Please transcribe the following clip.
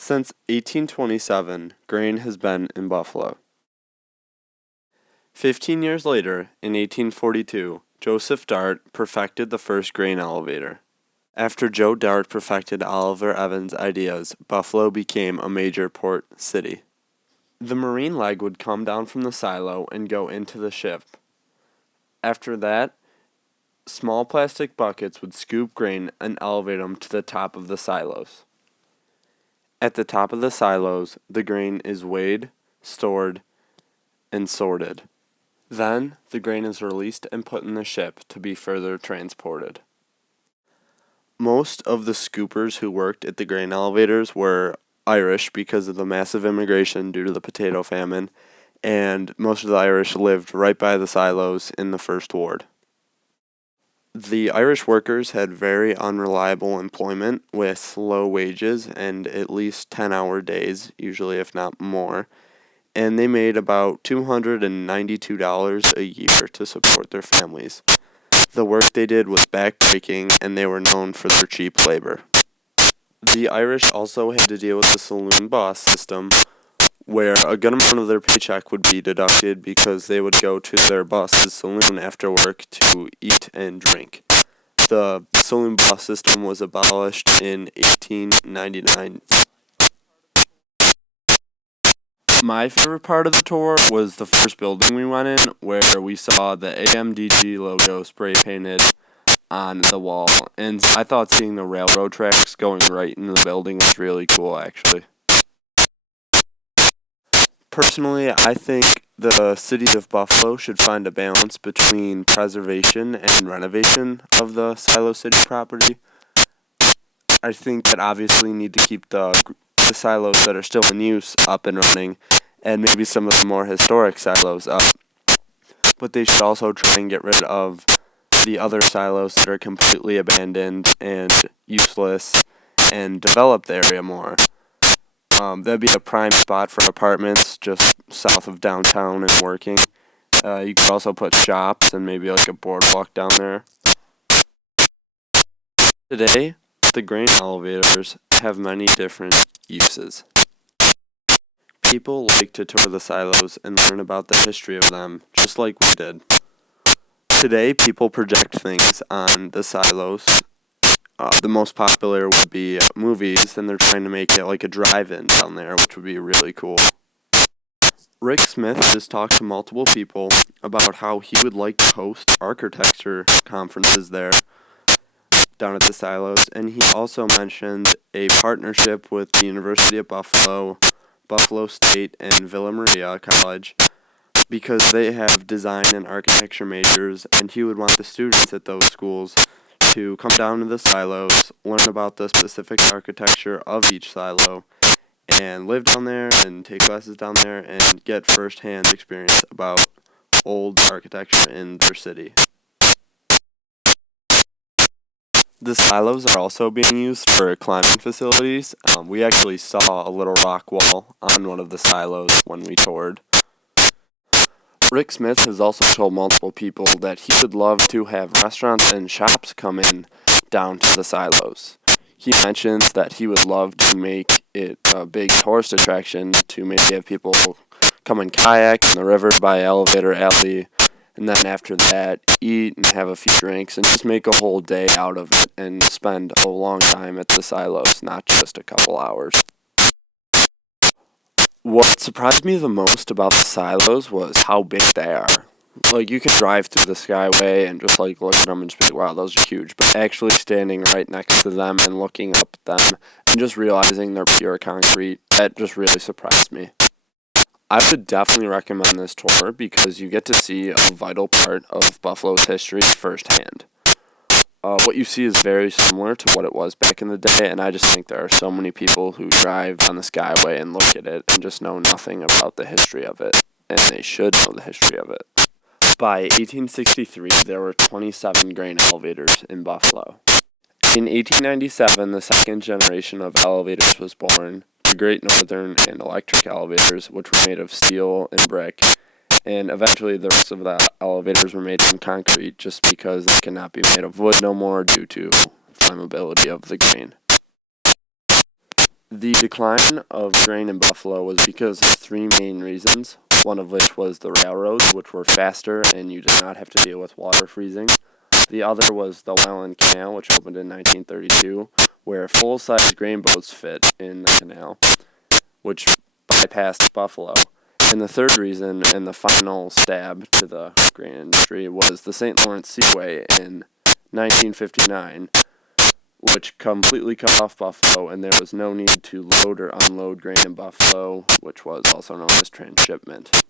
Since 1827, grain has been in Buffalo. 15 years later, in 1842, Joseph Dart perfected the first grain elevator. After Joe Dart perfected Oliver Evans' ideas, Buffalo became a major port city. The marine leg would come down from the silo and go into the ship. After that, small plastic buckets would scoop grain and elevate them to the top of the silos. At the top of the silos, the grain is weighed, stored, and sorted. Then, the grain is released and put in the ship to be further transported. Most of the scoopers who worked at the grain elevators were Irish because of the massive immigration due to the potato famine, and most of the Irish lived right by the silos in the First Ward. The Irish workers had very unreliable employment with low wages and at least 10-hour days, usually if not more, and they made about $292 a year to support their families. The work they did was backbreaking, and they were known for their cheap labor. The Irish also had to deal with the saloon boss system, where a good amount of their paycheck would be deducted because they would go to their boss's saloon after work to eat and drink. The saloon boss system was abolished in 1899. My favorite part of the tour was the first building we went in, where we saw the AMDG logo spray painted on the wall, and I thought seeing the railroad tracks going right into the building was really cool, actually. Personally, I think the city of Buffalo should find a balance between preservation and renovation of the Silo City property. I think that obviously need to keep the silos that are still in use up and running, and maybe some of the more historic silos up. But they should also try and get rid of the other silos that are completely abandoned and useless and develop the area more. That'd be a prime spot for apartments just south of downtown and working. You could also put shops and maybe like a boardwalk down there. Today, the grain elevators have many different uses. People like to tour the silos and learn about the history of them, just like we did. Today, people project things on the silos. The most popular would be movies, and they're trying to make it like a drive-in down there, which would be really cool. Rick Smith has talked to multiple people about how he would like to host architecture conferences there, down at the silos, and he also mentioned a partnership with the University of Buffalo, Buffalo State, and Villa Maria College, because they have design and architecture majors, and he would want the students at those schools to come down to the silos, learn about the specific architecture of each silo, and live down there and take classes down there and get first-hand experience about old architecture in their city. The silos are also being used for climbing facilities. We actually saw a little rock wall on one of the silos when we toured. Rick Smith has also told multiple people that he would love to have restaurants and shops come in down to the silos. He mentions that he would love to make it a big tourist attraction to maybe have people come and kayak in the river by Elevator Alley, and then after that, eat and have a few drinks and just make a whole day out of it and spend a long time at the silos, not just a couple hours. What surprised me the most about the silos was how big they are. Like, you can drive through the Skyway and just, look at them and just be like, wow, those are huge. But actually standing right next to them and looking up at them and just realizing they're pure concrete, that just really surprised me. I would definitely recommend this tour because you get to see a vital part of Buffalo's history firsthand. What you see is very similar to what it was back in the day, and I just think there are so many people who drive on the Skyway and look at it and just know nothing about the history of it, and they should know the history of it. By 1863, there were 27 grain elevators in Buffalo. In 1897, the second generation of elevators was born, the Great Northern and electric elevators, which were made of steel and brick, and eventually the rest of the elevators were made from concrete just because they cannot be made of wood no more due to flammability of the grain. The decline of grain in Buffalo was because of three main reasons, one of which was the railroads, which were faster and you did not have to deal with water freezing. The other was the Welland Canal, which opened in 1932, where full-size grain boats fit in the canal, which bypassed Buffalo. And the third reason, and the final stab to the grain industry, was the St. Lawrence Seaway in 1959, which completely cut off Buffalo, and there was no need to load or unload grain in Buffalo, which was also known as transshipment.